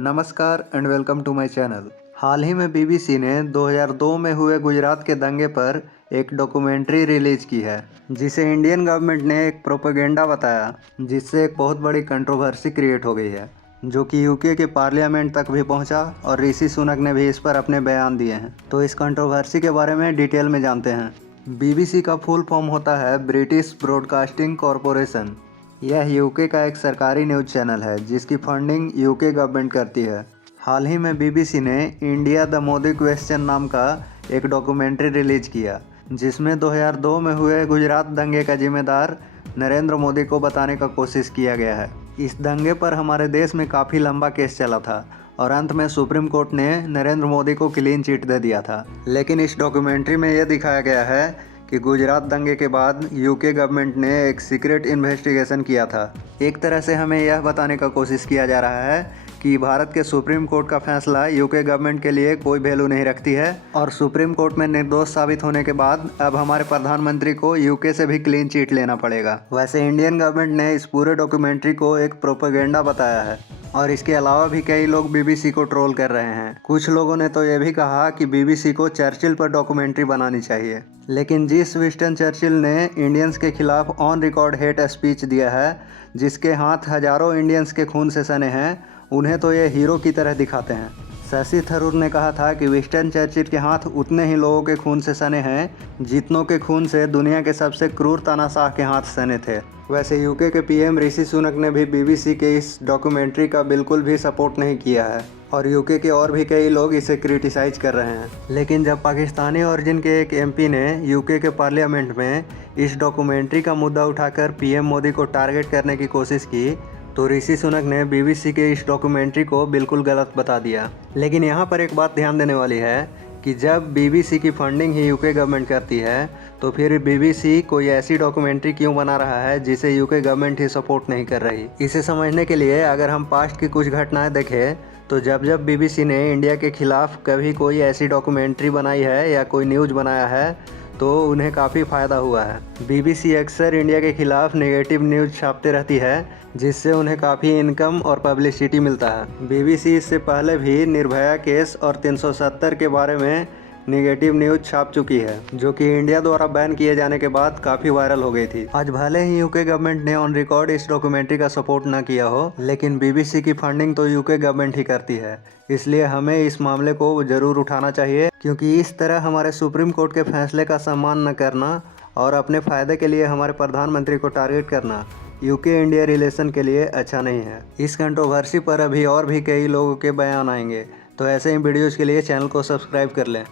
नमस्कार and welcome to my channel. हाल ही में बीबीसी ने 2002 में हुए गुजरात के दंगे पर एक डॉक्यूमेंट्री रिलीज की है, जिसे इंडियन गवर्नमेंट ने एक प्रोपेगेंडा बताया, जिससे एक बहुत बड़ी कंट्रोवर्सी क्रिएट हो गई है, जो कि यूके के पार्लियामेंट तक भी पहुंचा और ऋषि सुनक ने भी इस पर अपने बयान दिए हैं। तो इस कंट्रोवर्सी के बारे में डिटेल में जानते हैं। बीबीसी का फुल फॉर्म होता है ब्रिटिश ब्रॉडकास्टिंग कॉरपोरेशन। यह यूके का एक सरकारी न्यूज़ चैनल है जिसकी फंडिंग यूके गवर्नमेंट करती है। हाल ही में बीबीसी ने इंडिया द मोदी क्वेश्चन नाम का एक डॉक्यूमेंट्री रिलीज किया, जिसमें 2002 में हुए गुजरात दंगे का जिम्मेदार नरेंद्र मोदी को बताने का कोशिश किया गया है। इस दंगे पर हमारे देश में काफ़ी लंबा केस चला था और अंत में सुप्रीम कोर्ट ने नरेंद्र मोदी को क्लीन चिट दे दिया था। लेकिन इस डॉक्यूमेंट्री में यह दिखाया गया है कि गुजरात दंगे के बाद यूके गवर्नमेंट ने एक सीक्रेट इन्वेस्टिगेशन किया था। एक तरह से हमें यह बताने का कोशिश किया जा रहा है कि भारत के सुप्रीम कोर्ट का फैसला यूके गवर्नमेंट के लिए कोई वैल्यू नहीं रखती है और सुप्रीम कोर्ट में निर्दोष साबित होने के बाद अब हमारे प्रधानमंत्री को यूके से भी क्लीन चिट लेना पड़ेगा। वैसे इंडियन गवर्नमेंट ने इस पूरे डॉक्यूमेंट्री को एक प्रोपेगेंडा बताया है और इसके अलावा भी कई लोग बीबीसी को ट्रोल कर रहे हैं। कुछ लोगों ने तो यह भी कहा कि बीबीसी को चर्चिल पर डॉक्यूमेंट्री बनानी चाहिए, लेकिन जिस विंस्टन चर्चिल ने इंडियंस के खिलाफ ऑन रिकॉर्ड हेट स्पीच दिया है, जिसके हाथ हजारों इंडियंस के खून से सने हैं, उन्हें तो ये हीरो की तरह दिखाते हैं। शशि थरूर ने कहा था कि विंस्टन चर्चिल के हाथ उतने ही लोगों के खून से सने हैं जितनों के खून से दुनिया के सबसे क्रूर तानाशाह के हाथ सने थे। वैसे यूके के पीएम ऋषि सुनक ने भी बीबीसी के इस डॉक्यूमेंट्री का बिल्कुल भी सपोर्ट नहीं किया है और यूके के और भी कई लोग इसे क्रिटिसाइज कर रहे हैं। लेकिन जब पाकिस्तानी ओरिजिन के एक एमपी ने यूके के पार्लियामेंट में इस डॉक्यूमेंट्री का मुद्दा उठाकर पीएम मोदी को टारगेट करने की कोशिश की, तो ऋषि सुनक ने बीबीसी के इस डॉक्यूमेंट्री को बिल्कुल गलत बता दिया। लेकिन यहाँ पर एक बात ध्यान देने वाली है कि जब बीबीसी की फंडिंग ही यूके गवर्नमेंट करती है, तो फिर बीबीसी कोई ऐसी डॉक्यूमेंट्री क्यों बना रहा है जिसे यूके गवर्नमेंट ही सपोर्ट नहीं कर रही। इसे समझने के लिए अगर हम पास्ट की कुछ घटनाएं देखें, तो जब जब बीबीसी ने इंडिया के खिलाफ कभी कोई ऐसी डॉक्यूमेंट्री बनाई है या कोई न्यूज़ बनाया है, तो उन्हें काफ़ी फ़ायदा हुआ है। बीबीसी अक्सर इंडिया के खिलाफ नेगेटिव न्यूज़ छापते रहती है, जिससे उन्हें काफ़ी इनकम और पब्लिसिटी मिलता है। बीबीसी इससे पहले भी निर्भया केस और 370 के बारे में नेगेटिव न्यूज़ छाप चुकी है, जो कि इंडिया द्वारा बैन किए जाने के बाद काफ़ी वायरल हो गई थी। आज भले ही यूके गवर्नमेंट ने ऑन रिकॉर्ड इस डॉक्यूमेंट्री का सपोर्ट न किया हो, लेकिन बीबीसी की फंडिंग तो यूके गवर्नमेंट ही करती है, इसलिए हमें इस मामले को ज़रूर उठाना चाहिए, क्योंकि इस तरह हमारे सुप्रीम कोर्ट के फैसले का सम्मान न करना और अपने फ़ायदे के लिए हमारे प्रधानमंत्री को टारगेट करना यूके इंडिया रिलेशन के लिए अच्छा नहीं है। इस कंट्रोवर्सी पर अभी और भी कई लोगों के बयान आएंगे, तो ऐसे ही वीडियोज़ के लिए चैनल को सब्सक्राइब कर लें।